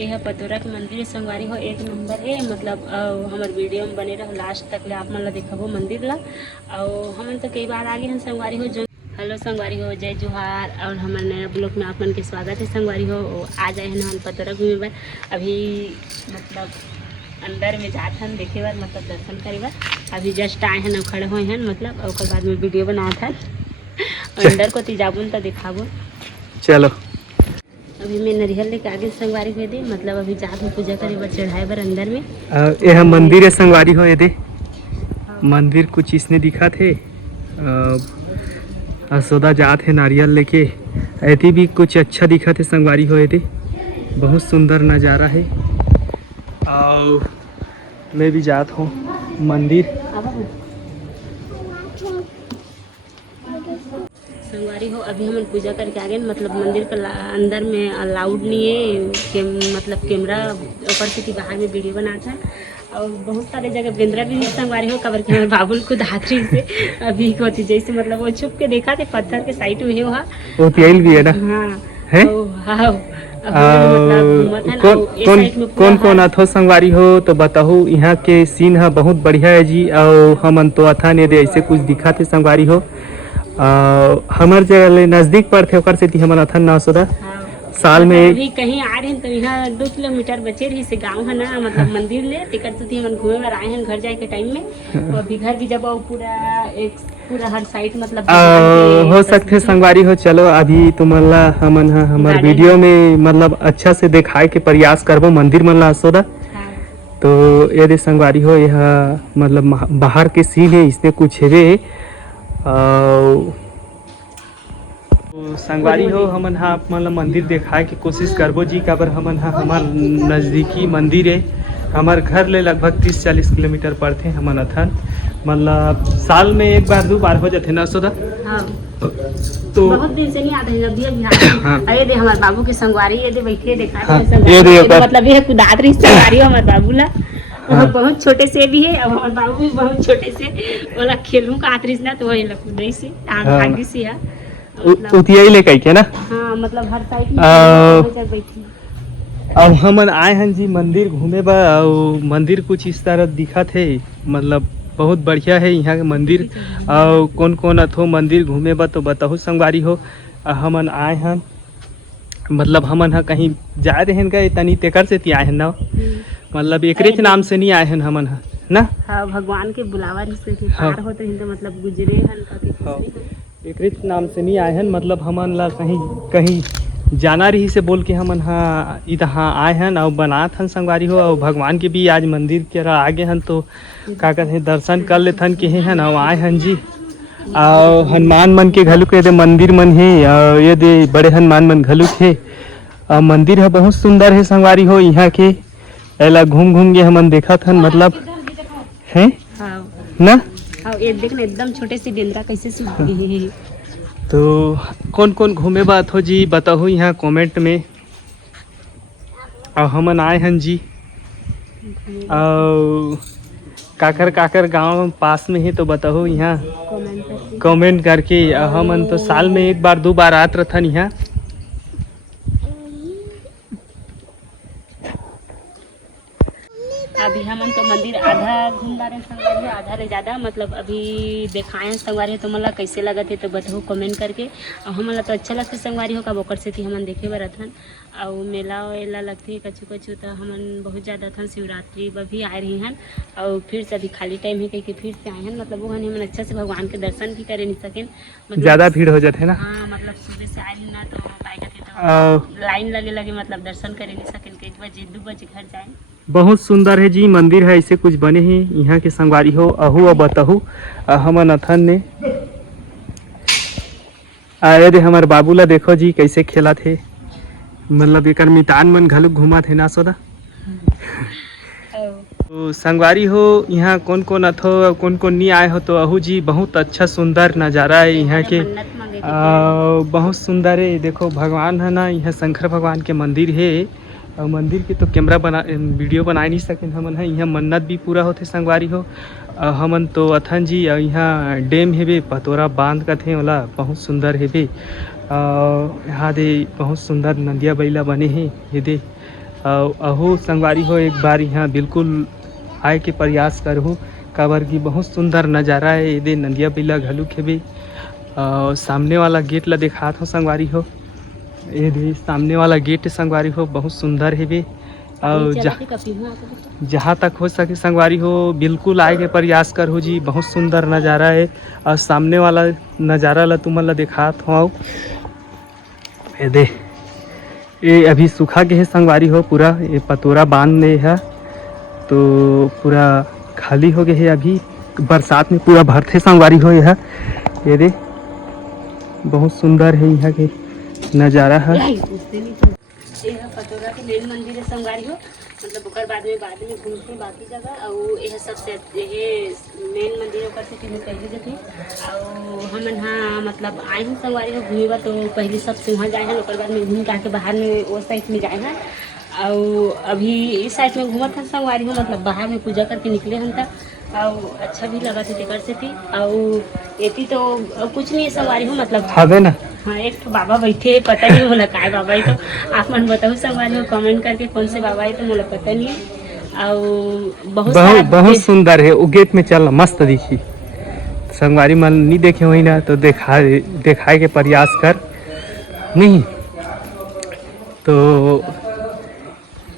यह पतोरा के मंदिर संगवारी हो एक नंबर है। मतलब हमारे वीडियो में बने रहो लास्ट तक ले आप मन ला देखबो मंदिर ला। और हमन तो कई बार आगे हैं संगवारी हो जो हेलो संगवारी हो जय जोहार। और हमारे नया ब्लॉग में आप मन के स्वागत है संगवारी हो। आ जाए हैं हम पतोरा घूमे बार अभी मतलब अंदर में जात हन देखे बार मतलब दर्शन करे बार। अभी जस्ट आए हैं खड़े हुए हैं मतलब और बाद में वीडियो बनाया था अंदर को तिजाबुन तो दिखाबो। चलो अभी मैं नरियल लेके आगे संगवारी हुए दे मतलब अभी जात में पूजा करे बर चढ़ाए बर अंदर में। यह मंदिर है संगवारी हो। ये दे मंदिर कुछ इसने दिखा थे असोदा जात है नारियल लेके। ऐसी भी कुछ अच्छा दिखा थे संगवारी हो। ये दे बहुत सुंदर नज़ारा है। और मैं भी जात हूँ मंदिर। संगवारी हो अभी हम पूजा करके आ गए मतलब मंदिर का अंदर में अलाउड नहीं है मतलब कैमरा ऊपर से बाहर में वीडियो बना था। और बहुत सारे जगह बेंद्रा भी संगवारी हो कबर के बाबुल को धात्री से अभी होती जैसे मतलब वो छुप के देखा थे पत्थर के साइड में वहाँ वो तेल भी है ना। हाँ हाँ कौन कौन अथो संगवारी हो तो बताओ। यहाँ के सीन है बहुत बढ़िया है जी। और हमन तो अथा ने दे ऐसे कुछ दिखा थे संगवारी हो। हमार जगह नजदीक पड़ते ओकर से हमन अथन ना सोदा साल में अभी कहीं आ रहे हैं तो यहाँ 2 किलोमीटर बचे रही से गाँव है ना मतलब मंदिर ले टिकट से हम घूमे बार आए हैं घर जाए के टाइम में। और अभी घर भी जब पूरा हर साइड मतलब हो सकते संगवारी हो। चलो अभी तुमला हमन हमार वीडियो में मतलब अच्छा से दिखाए के प्रयास करबो मंदिर मन ला सोदा। तो यदि संगवारी हो यह मतलब बाहर के सीन है इसमें कुछ है संगवारी हो। हमन मतलब मंदिर दिखाए की कोशिश करबो जी काबर हमन हमार नज़दीकी मंदिर है। हमार घर ले लगभग 30-40 किलोमीटर पड़ते हमन अथन मतलब साल में एक बार 2 बार हो जाते ना सोदा। हाँ। तो बहुत दिन से नहीं आते हैं अभी हाँ। अरे दे हमारे बाबू के संगवारी ये दे बैठे देखा हाँ। मतलब ये कुदात रही संगवारी हो हमारे बाबू ला। हाँ। बहुत छोटे से भी है और हमारे बाबू भी बहुत छोटे से वाला खेलूं का आतरिस ना तो वही लकुदई से भागी से है उतियाई ले कई के ना। हाँ मतलब हर साइड में बैठी। अब हमन आए हैं जी मंदिर घूमे बा। और मंदिर कुछ इस तरह दिखा थे मतलब बहुत बढ़िया है यहाँ के मंदिर। और कौन कौन अथो मंदिर घूमे बा तो बताओ संगवारी हो। हमन आए हैं मतलब हमन कहीं जा रहे हैं गए तनी तेकर से आए हैं ना मतलब एकरे नाम से नहीं आए हैं हमन ना। हाँ भगवान के बुलावा से पार होते हैं तो मतलब गुजरे हैं एकरे नाम से नहीं आए हैं मतलब हमन ला कहीं कहीं जाना रही से बोल के हमन यहाँ आए हैं और बनात हन संगवारी हो। और भगवान के भी आज मंदिर के आगे हैं तो का कहते हैं दर्शन कर लेथन के हैं और आए हैं जी। और हनुमान मन के घलुक ये मंदिर मन है और ये दे बड़े हनुमान मन घलुक है। और मंदिर है बहुत सुंदर है संगवारी हो। यहाँ के एला घूम घूम के हमन देखत हन मतलब है ना। ये देखना एकदम छोटे से बेंद्रा कैसे सूख गए हैं। तो कौन कौन घूमे बात हो जी बताओ यहाँ कमेंट में। और हमन आए हैं जी और काकर काकर गांव पास में है तो बताओ यहाँ कमेंट करके। हमन तो साल में 1 बार 2 बार आत रहथन यहाँ। अभी हमन तो मंदिर आधा घूम रहे संगवारी आधा ले ज़्यादा मतलब अभी दिखाएं संगवारी तो मतलब कैसे लगा थे तो बताओ कमेंट करके। और हमन तो अच्छा लगता संगवारी हो कब ओकर से थी हमन देखे बर अथन। और मेला वेला लगती है कछु कछु तो हमन बहुत ज़्यादा अथन शिवरात्रि भी आए रही हैं। और फिर से अभी खाली टाइम है कहीं फिर से आए हैं मतलब वो हमन अच्छा से भगवान के दर्शन भी करे नहीं सकें मतलब ज़्यादा भीड़ हो जाते है ना। हाँ मतलब सुबह से आए ना तो तो लाइन लगे मतलब दर्शन करे नहीं सकें 1 बजे 2 बजे घर जाए। बहुत सुंदर है जी मंदिर है ऐसे कुछ बने हैं यहाँ के संगवारी हो। अहू और बताहू हमन अथन ने आए दे हमारे बाबू ला देखो जी कैसे खेला थे मतलब एक मितान मन घलुक घुमा थे ना सोदा। तो संगवारी हो यहाँ कौन कौन अथो कौन कौन नहीं आए हो तो अहू जी बहुत अच्छा सुंदर नज़ारा है यहाँ के। बहुत सुंदर है देखो भगवान है ना यहाँ शंकर भगवान के मंदिर है। और मंदिर के तो कैमरा वीडियो बना नहीं सकें हमन है यहाँ मन्नत भी पूरा होते संगवारी हो। हमन तो अथन जी यहाँ डैम हेबे पतोरा बांध कथे ओला बहुत सुंदर हेबे। यहाँ दे बहुत सुंदर नदिया बैला बने हैं ये दे अहो संगवारी हो एक बार यहाँ बिल्कुल आए के प्रयास करहूँ काबर की बहुत सुंदर नज़ारा है ये नदिया बिला घलू के भी सामने वाला गेट ला दिखात हो संगवारी हो ये भी सामने वाला गेट संगवारी हो बहुत सुंदर है भी और जहाँ तक हो सके संगवारी हो बिल्कुल आए के प्रयास करो जी बहुत सुंदर नज़ारा है और सामने वाला नज़ारा ला तुम ला दिखात हो ये दे ये अभी सूखा के है संगवारी हो पूरा ये पतोरा बांध ले है तो पूरा खाली हो गए है अभी बरसात में पूरा भरते संगवारी हो यह ये दे बहुत सुंदर है यहाँ के नज़ारा है पतोरा के मेन मंदिर है संगवारी हो मतलब ओकर बाद में घूमते बाकी जगह और यह सबसे ये मेन मंदिर ओकर से फिर पहले जथे और हमन हाँ मतलब आए हैं संगवारी हो घूमेबा तो पहले सबसे वहाँ जाए हैं ओकर बाद में घूम के बाहर में वो साइड में जाए हैं और अभी इस साइड में घूमत हैं संगवारी हो मतलब बाहर में पूजा करके निकले हम तक और अच्छा भी लगा थे देकर से थी और एती तो कुछ नहीं है संगवारी हो मतलब हवे ना हाँ एक तो बाबा बैठे पता नहीं बोला काय बाबा है तो आप मन बताओ संगवारी हो कमेंट करके कौन से बाबा है तो मुझे पता नहीं है और बहुत सुंदर है वो गेट में चल मस्त दिखी संगवारी मन नहीं देखे हुई ना तो दिखाए के प्रयास कर नहीं तो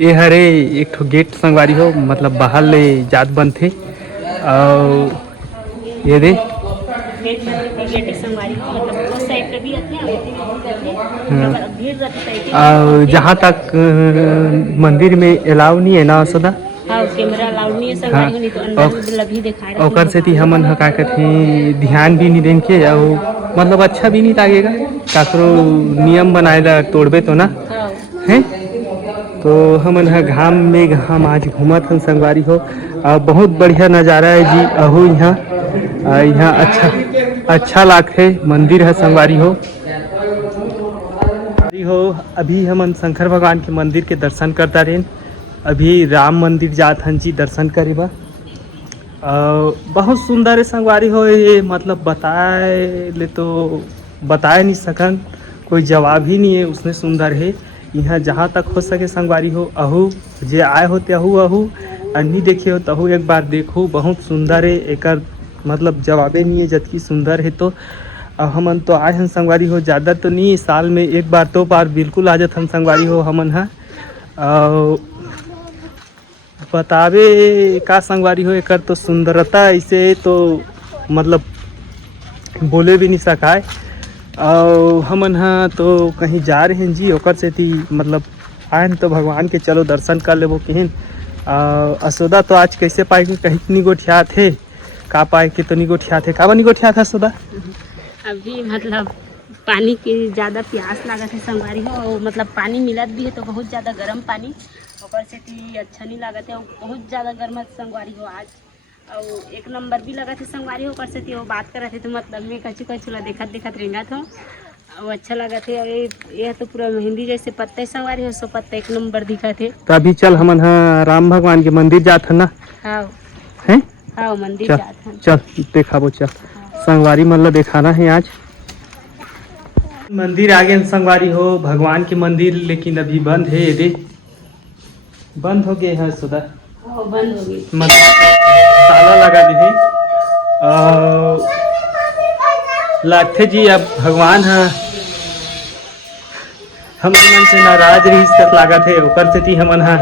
ये हरे एक ठो गेट संगवारी हो मतलब बाहर ले जात बंद थे और ये दे और जहाँ तक मंदिर में अलाउ नहीं है ना सदा कैमरा अलाउड नहीं है संगवारी नहीं तो अंदर भी दिखाए ओकर से थी हमन का कहते ध्यान भी नहीं देन के और मतलब अच्छा भी नहीं लगेगा काकरो नियम बनाएला तोड़बे तो ना है तो हमन घाम में घाम आज घूमत हम संगवारी हो बहुत बढ़िया नज़ारा है जी अहू यहाँ अच्छा लागे मंदिर है संगवारी हो अभी हमन शंकर भगवान के मंदिर के दर्शन करता रहे अभी राम मंदिर जात हन जी दर्शन करे बा बहुत सुंदर है संगवारी हो ये मतलब बताए ले तो बताए नहीं सकन कोई जवाब ही नहीं है उसने सुंदर है यहाँ जहाँ तक हो सके संगवारी हो अहू जे आए हो अहू नहीं देखे हो तहू एक बार देखो बहुत सुंदर है एक मतलब जवाबे नहीं है जबकि सुंदर है तो हमन तो आए हम संगवारी हो ज़्यादा तो नहीं साल में एक बार तो बार बिल्कुल आ जात हम संगवारी हो हमन है बतावे का संगवारी हो एक तो सुंदरता ऐसे तो मतलब बोले भी नहीं सकाए और हमन हाँ तो कहीं जा रहे हैं जी ओकर से थी मतलब आए तो भगवान के चलो दर्शन कर लेबो केहन असोदा तो आज कैसे पाए कि कहीं नहीं गोठिया थे का पाए कि तो नहीं गोठिया थे का नहीं गोठिया था सोदा अभी मतलब पानी की ज़्यादा प्यास लगा है संगवारी हो और मतलब पानी मिलत भी है तो बहुत ज़्यादा गर्म पानी ओकर से थी अच्छा नहीं लगा था बहुत ज़्यादा गर्म संगवारी हो आज और एक नंबर भी लगा थे संगवारी होकर से थी वो बात कर रहे थे तो मतलब मैं कछु ला देखत रेंगा था और अच्छा लगा थे और यह तो पूरा मेहंदी जैसे पत्ते संगवारी हो सो पत्ते एक नंबर दिखा थे तो अभी चल हमन हाँ राम भगवान के मंदिर जात है ना हाँ हैं हाँ मंदिर जात है चल देखाबो चल संगवारी मन ला दिखाना है आज मंदिर आगे संगवारी हो भगवान के मंदिर लेकिन अभी बंद है ये बंद हो गए है सुधा बंद हो गई ताला लगा दी लगते जी अब भगवान है हम मन से नाराज रही तक लागत है ऊपर से थी हमन हा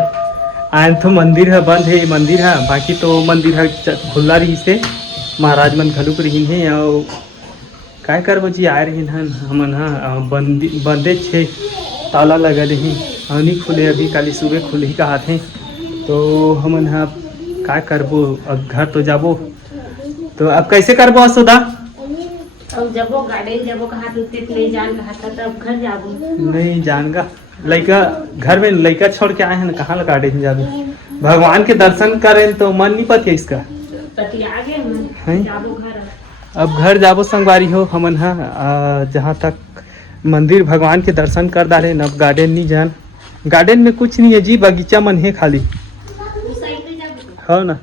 आन तो मंदिर है बंद है मंदिर है बाकी तो मंदिर है खुला रही से महाराज मन घलुक रही है और काय करबो जी आए रही हन हमन हाँ बंदे छे ताला लगा रही नहीं खुले अभी काली सुबह खुले ही कहा थे तो हमन हाँ काय करबो अब घर तो जाबो तो अब कैसे करबो सुधा अब जबो गार्डन जबो कहाँ नहीं जान कहा था तब घर जाबो नहीं जानगा लड़का घर में लड़का छोड़ के आए हैं कहाँ लगा गार्डन जाबो भगवान के दर्शन करें तो मन नहीं पति इसका पति आगे जाबो घर अब घर जाबो संगवारी हो हमन हाँ जहाँ तक मंदिर भगवान के दर्शन कर डाले अब गार्डन नहीं जान गार्डन में कुछ नहीं है जी बगीचा मन है खाली हो ना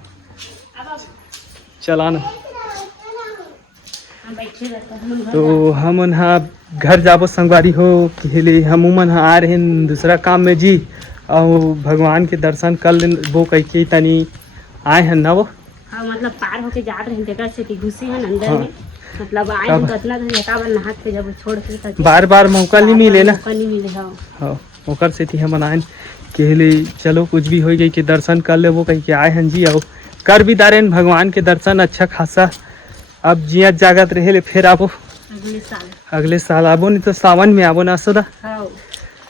चला ना तो हमन हाँ घर जाबो संगवारी हो हम मन हाँ आ रहे हैं दूसरा काम में जी और भगवान के दर्शन कर ले वो कह के तनी आए हैं ना वो। हाँ मतलब पार होके जात रहे जगह से कि घुसी है अंदर हाँ। में, मतलब आए कब? हम तो इतना नहात पे जब छोड़ के तो बार बार मौका नहीं मिले ना। मौका नहीं मिले। हाँ हाँ ओकर से थी हम आए के लिए चलो कुछ भी हो गई कि दर्शन कर ले वो कह के आए हैं जी। और कर भी दारेन भगवान के दर्शन अच्छा खासा। अब जियत जागत रहे ले फिर आबो अगले साल आबो, नहीं तो सावन में आबो ना सदा। हाँ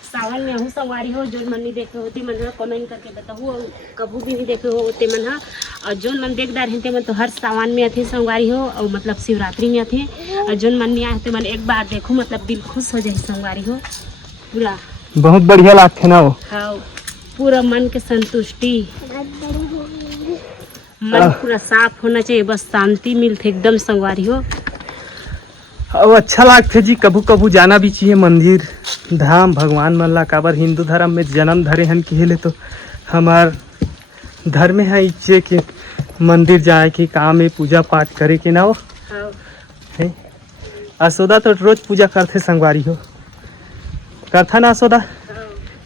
सावन में हूँ सवारी हो जो मन नहीं देखे होती मन कमेंट करके बताऊँ और कभी भी नहीं देखे हो होते मन हाँ। और जो मन देखदार हिंते मन तो हर सावन में आते संगवारी हो और मतलब शिवरात्रि में आते। और जो मन नहीं आए होते मन एक बार देखूँ मतलब दिल खुश हो जाए संगवारी हो पूरा। बहुत बढ़िया लागते ना वो। हाँ पूरा मन के संतुष्टि, मन पूरा साफ होना चाहिए, बस शांति मिलते एकदम संगवारी हो। और अच्छा लागते जी। कभू कभू जाना भी चाहिए मंदिर धाम भगवान मन ला। काबर हिंदू धर्म में जन्म धरे हन कहेले तो हमार धर्म है इच्छे के मंदिर जाए के काम में पूजा पाठ करे के ना हो। हाँ है असोदा तो रोज पूजा करते संगवारी हो। करथा ना असोदा?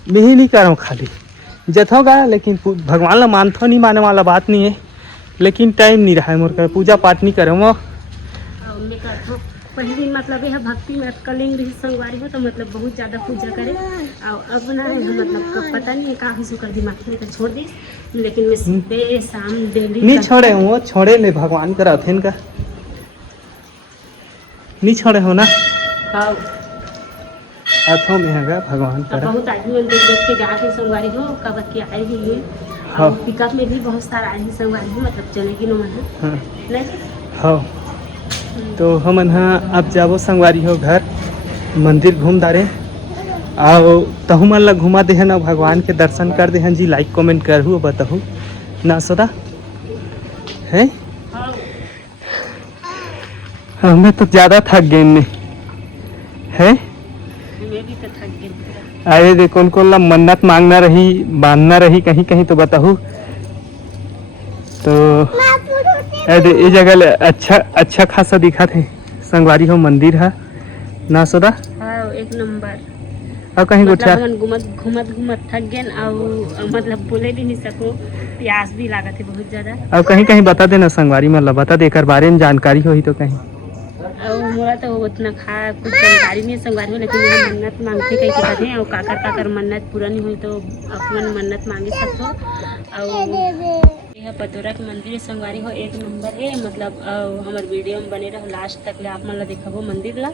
मैं ही नहीं कर रहा हूँ खाली जथोगा, लेकिन भगवान ला मानथो नहीं माने वाला बात नहीं है, लेकिन टाइम नहीं रहा है मोर का पूजा पाठ नहीं करे वो। मैं करता हूँ पहले दिन मतलब यह भक्ति में कलिंग रही संगवारी हो तो मतलब बहुत ज़्यादा पूजा करे। और अब ना है मतलब कब पता नहीं है कहाँ से कर दिमाग में तो छोड़ दी, लेकिन मैं सुबह शाम डेली नहीं छोड़े वो छोड़े ले भगवान का रथेन का नहीं छोड़े हो ना। हाँ अथों में है भगवान का। बहुत आदमी देख देख के जाके संगवारी हो कब की आए ही है। हाँ। और पिकअप में भी बहुत सारा आए हैं संगवारी हो मतलब चले की नो मन हाँ नहीं। हाँ तो हम अब जाबो संगवारी हो घर मंदिर घूम दारे आओ तहु मन ला घुमा दे ना भगवान के दर्शन कर दे जी। लाइक कमेंट करहु बताहु ना सदा है। हाँ हमें तो ज़्यादा थक गए ने है। मैं भी तो थक गई। अरे दे कौन कौन ला मन्नत मांगना रही बांधना रही कहीं कहीं तो बताहु। तो अरे ये जगह अच्छा खासा दिखा थे संगवारी हो मंदिर है ना सदा। हाँ एक नंबर। और कहीं मतलब हम घूमत घूमत थक गए और मतलब बोले भी नहीं सको, प्यास भी लागत है बहुत ज़्यादा। और कहीं कहीं बता देना संगवारी मतलब बता दे कर बारे में जानकारी हो ही तो कहीं। और मोरा तो उतना कुछ जानकारी नहीं है संगवारी हो, लेकिन यहाँ मन्नत मांगते कहीं कहते हैं और काकर मन्नत पूरा नहीं हुई तो अपन मन्नत मांगे सकते हो। और यह पतोरा के मंदिर संगवारी हो एक नंबर है मतलब हमारे वीडियो में बने रहो लास्ट तक ले आप मन ला देखबो मंदिर ला।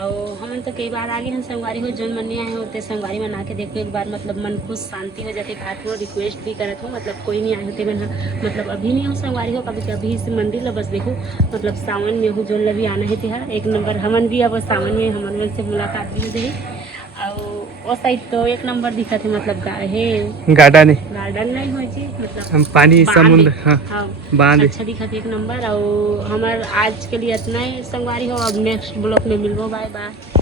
और हम तो कई बार आगे हैं संगवारी हो जो मन नहीं आए होते संगवारी में आके देखो एक बार मतलब मन खुश शांति हो जाते। बात हो रिक्वेस्ट भी करत हो मतलब कोई नहीं आए होते मन मतलब अभी नहीं हो संगवारी हो कभी कभी इस मंदिर ला बस देखो मतलब सावन में हो जो ला भी आना है तिहार एक नंबर हमन भी अब सावन में हमन से मुलाकात भी हो जाए। और साइड तो एक नंबर दिखा थे मतलब गार्डन नहीं हो जी मतलब पानी समुद्र। हाँ हाँ बांध अच्छा दिखा थे एक नंबर। और हमार आज के लिए इतना ही संगवारी हो। अब नेक्स्ट ब्लॉग में मिलबो। Bye bye.